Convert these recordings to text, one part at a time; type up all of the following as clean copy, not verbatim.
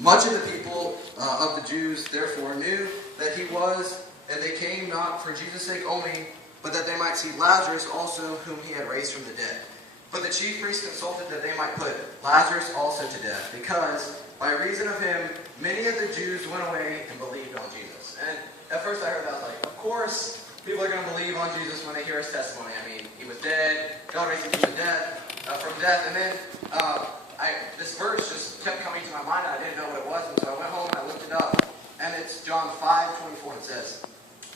Much of the people of the Jews therefore knew that he was, and they came not for Jesus' sake only, but that they might see Lazarus also, whom he had raised from the dead. But the chief priests consulted that they might put Lazarus also to death, because by reason of him many of the Jews went away and believed on Jesus. And at first I heard that, I was like, of course people are going to believe on Jesus when they hear his testimony. I mean, he was dead, God raised him from death, and then this verse just kept coming to my mind, and I didn't know what it was, and so I went home and I looked it up, and it's John 5:24. It says,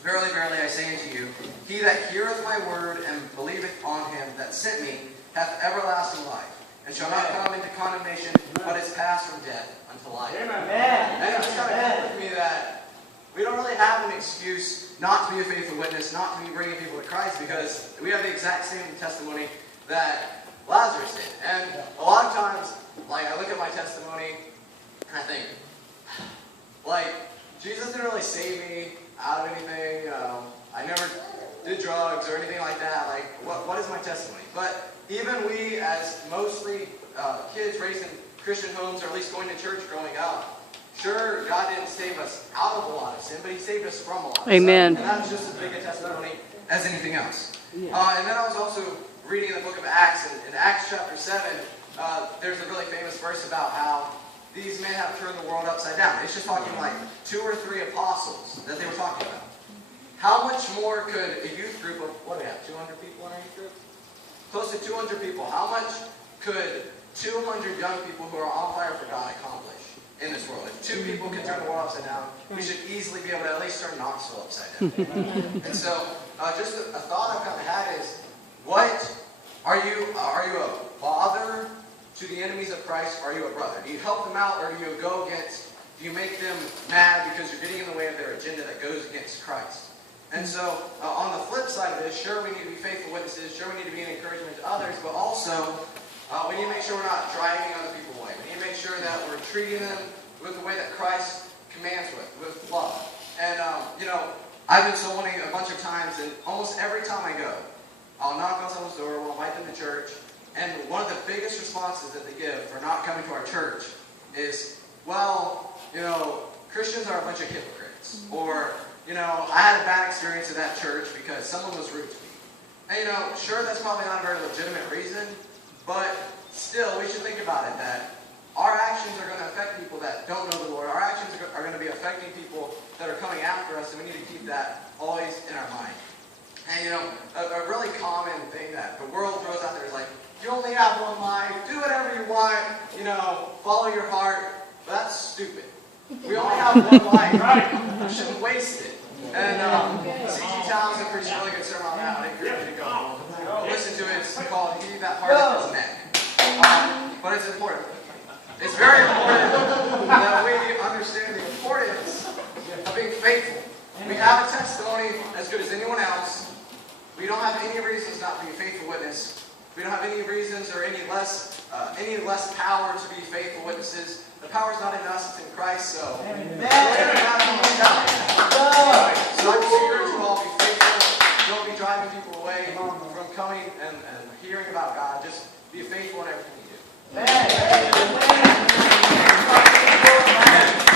Verily, verily, I say unto you, he that heareth my word and believeth on him that sent me hath everlasting life, and shall not come into condemnation, but is passed from death unto life. Amen. And it just kind of hit with me that we don't really have an excuse not to be a faithful witness, not to be bringing people to Christ, because we have the exact same testimony that Lazarus did. And a lot of times, like, I look at my testimony and I think, like, Jesus didn't really save me out of anything. I never did drugs or anything like that. Like, what is my testimony? But even we, as mostly kids raised in Christian homes, or at least going to church growing up, sure, God didn't save us out of a lot of sin, but he saved us from a lot of sin. Amen. And that's just as big a testimony as anything else. And then I was also reading the book of Acts, and in Acts chapter 7, there's a really famous verse about how these men have turned the world upside down. It's just talking like 2 or 3 apostles that they were talking about. How much more could a youth group of, what do we have, 200 people in our youth group? Close to 200 people. How much could 200 young people who are on fire for God accomplish in this world? If 2 people can turn the world upside down, we should easily be able to at least turn Knoxville upside down. And so, just a thought I've kind of had is, what are you a father to the enemies of Christ? Are you a brother? Do you help them out, or do you go against? Do you make them mad because you're getting in the way of their agenda that goes against Christ? And so, on the flip side of this, sure, we need to be faithful witnesses. Sure, we need to be an encouragement to others, but also we need to make sure we're not driving other people away. We need to make sure that we're treating them with the way that Christ commands with love. And I've been soul winning a bunch of times, and almost every time I go, I'll knock on someone's door, we'll invite them to church, and one of the biggest responses that they give for not coming to our church is, well, Christians are a bunch of hypocrites. Or, I had a bad experience at that church because someone was rude to me. And, sure, that's probably not a very legitimate reason, but still, we should think about it, that our actions are going to affect people that don't know the Lord. Our actions are going to be affecting people that are coming after us, and we need to keep that always in our mind. And, a really common thing that the world throws out there is like, you only have one life, do whatever you want, follow your heart. But that's stupid. We only have one life, right? We shouldn't waste it. And C.G. Townsend preached a really good sermon on that. I encourage you to go listen to it. It's called He That Hardeneth His Neck. But it's important. It's very important that we understand the importance of being faithful. We have a testimony as good as anyone else. We don't have any reasons not to be a faithful witness. We don't have any reasons or any less power to be faithful witnesses. The power is not in us, it's in Christ. So,